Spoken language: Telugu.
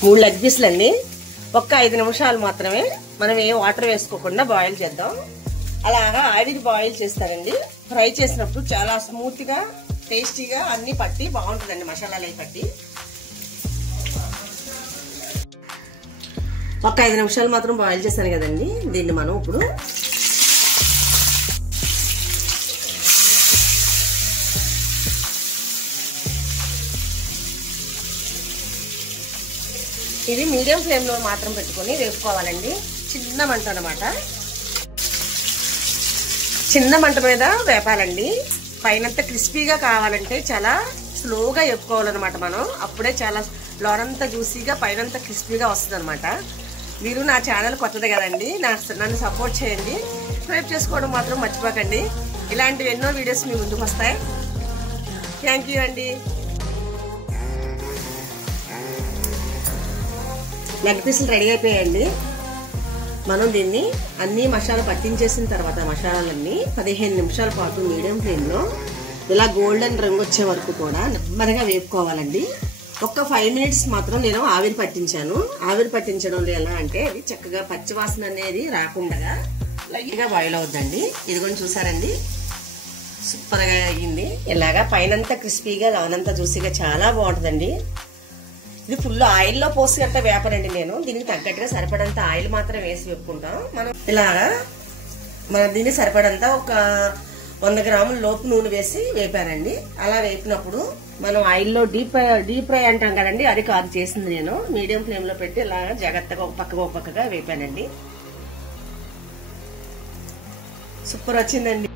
3 లెగ్ పీసులండి. ఒక్క 5 నిమిషాలు మాత్రమే, మనం ఏ వాటర్ వేసుకోకుండా బాయిల్ చేద్దాం. అలాగా ఆవిరి బాయిల్ చేస్తారండి. ఫ్రై చేసినప్పుడు చాలా స్మూత్ గా టేస్టీగా అన్ని పట్టి బాగుంటుందండి, మసాలాలు పట్టి. ఒక 5 నిమిషాలు మాత్రం బాయిల్ చేస్తాను కదండి. దీన్ని మనం ఇప్పుడు ఇది మీడియం ఫ్లేమ్ లో మాత్రం పెట్టుకొని వేసుకోవాలండి. చిన్న మంట అన్నమాట, చిన్న మంట మీద వేపాలండి. పైనంతా క్రిస్పీగా కావాలంటే చాలా స్లోగా వేపుకోవాలన్నమాట మనం. అప్పుడే చాలా లోనంతా జ్యూసీగా పైనంతా క్రిస్పీగా వస్తుంది అనమాట. మీరు నా ఛానల్ కొత్తది కదండి, నన్ను సపోర్ట్ చేయండి. సబ్స్క్రైబ్ చేసుకోవడం మాత్రం మర్చిపోకండి. ఇలాంటివి ఎన్నో వీడియోస్ మీ ముందుకు వస్తాయి. థ్యాంక్ యూ అండి. లెగ్ పీసులు రెడీ అయిపోయాయండి. మనం దీన్ని అన్ని మసాలా పట్టించేసిన తర్వాత మసాలాలన్నీ 15 నిమిషాల పాటు మీడియం ఫ్లేమ్లో ఇలా గోల్డెన్ రంగు వచ్చే వరకు కూడా నెమ్మదిగా వేపుకోవాలండి. ఒక్క 5 మినిట్స్ మాత్రం నేను ఆవిరి పట్టించాను. ఆవిరి పట్టించడంలో ఎలా అంటే అది చక్కగా పచ్చివాసన అనేది రాకుండా లైట్గా బాయిల్ అవుద్దండి. ఇదిగోని చూసారండి, సూపర్గా అయ్యింది. ఇలాగా పైనంతా క్రిస్పీగా లోనంతా జ్యూసీగా చాలా బాగుంటుందండి. ఇది ఫుల్ ఆయిల్లో పోసి అంతా వేపనండి నేను. దీనికి తగ్గట్టుగా సరిపడంత ఆయిల్ మాత్రం వేసి వేపుకుంటాం మనం. ఇలాగా మన దీన్ని సరిపడంత ఒక 100 గ్రాముల లోపు నూనె వేసి వేపానండి. అలా వేపినప్పుడు మనం ఆయిల్లో డీప్ ఫ్రై అంటాం కదండి, అది కాదు చేసింది నేను. మీడియం ఫ్లేమ్ లో పెట్టి ఇలా జాగ్రత్తగా ఒక పక్కగా వేపానండి. సూపర్ వచ్చిందండి.